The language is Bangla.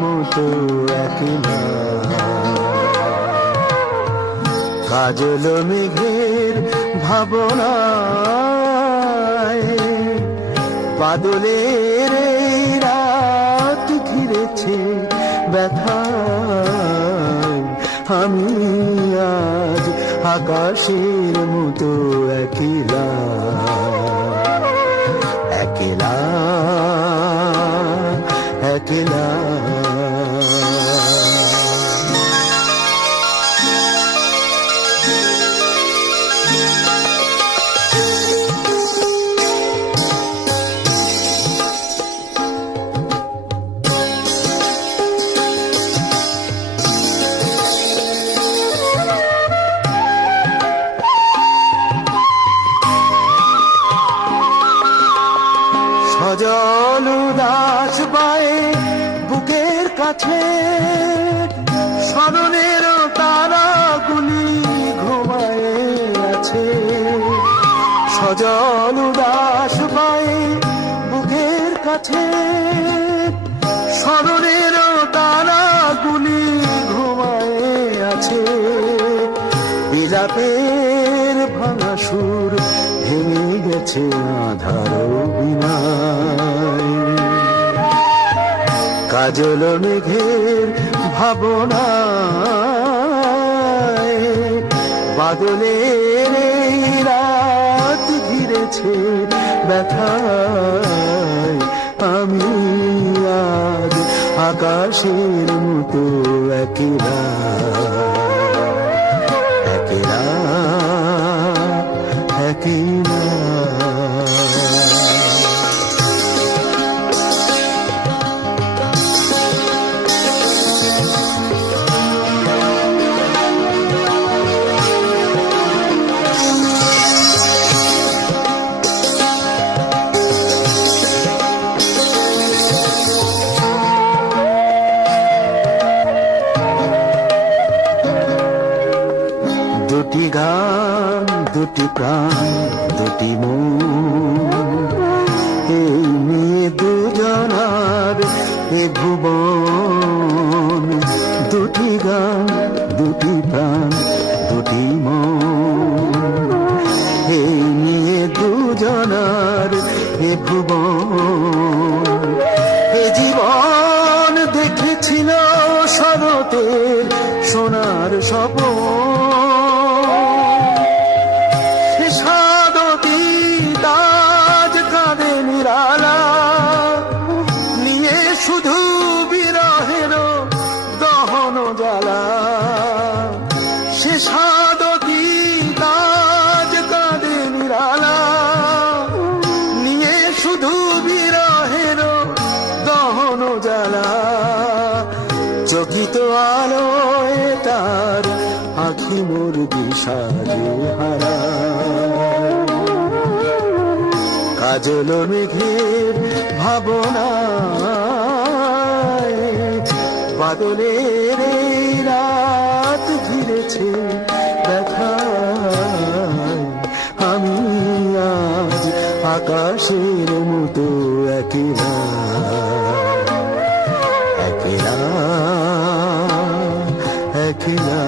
মতো একলা কাজল মেঘের ভাবনায় বাদলের এই রাত ঘিরেছে ব্যথায় আমি আজ আকাশের মতো একলা একলা একলা সজল উদাস বায়ে বুকের কাছে স্মরণের তারাগুলি ঘুমায়ে আছে সজল উদাস বায়ে বুকের কাছে স্মরণের তারাগুলি ঘুমায়ে আছে বিলাপের ভাঙা সুর ভেঙে গেছে আধার বিনায় কাজল মেঘের ভাবনায় বাদলের এই রাত ঘিরেছে ব্যথায় আমি আজ আকাশের মতো একলা একলা একলা দুটি গান দুটি প্রাণ দুটি মন এই নিয়ে দুজনার এ ভুবন দুটি গান দুটি প্রাণ দুটি মন এই নিয়ে দুজনার এ ভুবন এ জীবন দেখেছিল শরতের সোনার স্বপন শুধু বিরহের দহন জ্বালা সে সাদতি কাজ কাঁদে নিরালা নিয়ে শুধু বিরহের দহন জ্বালা চকিত আলোয় তার আখি মোর বিষাদে হারা কাজল মেঘের ভাবনায় বাদলের এই রাত ঘিরেছে ব্যথায় আমি আজ আকাশের মতো একলা একলা একলা